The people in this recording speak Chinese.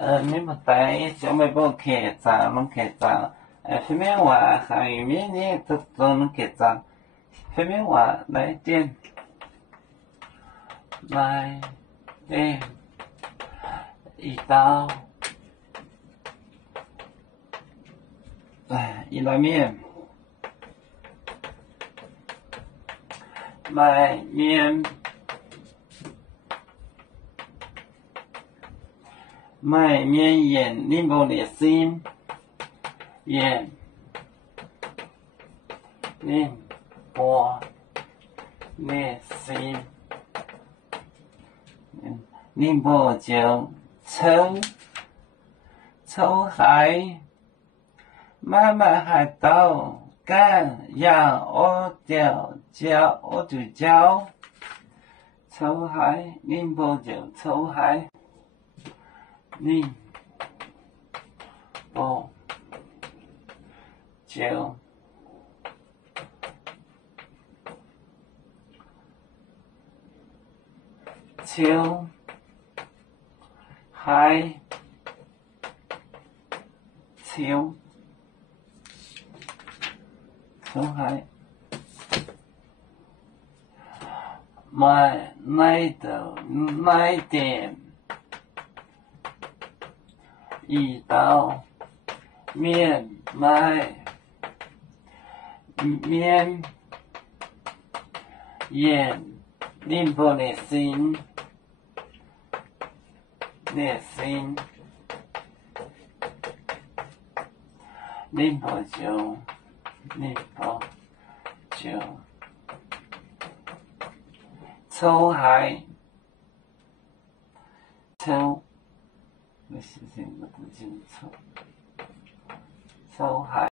你们带小卖部客栈，拢客栈，后面话韩语面呢都能客栈，后面话来电，一刀，一来面，买面。买面盐宁波烈心盐宁波烈心宁波酒臭海买海豆干羊蚵就椒臭海宁波酒臭海宁波酒秋海秋海买奶店一刀面买面盐宁波烈心宁波酒臭海我写这个不清楚臭海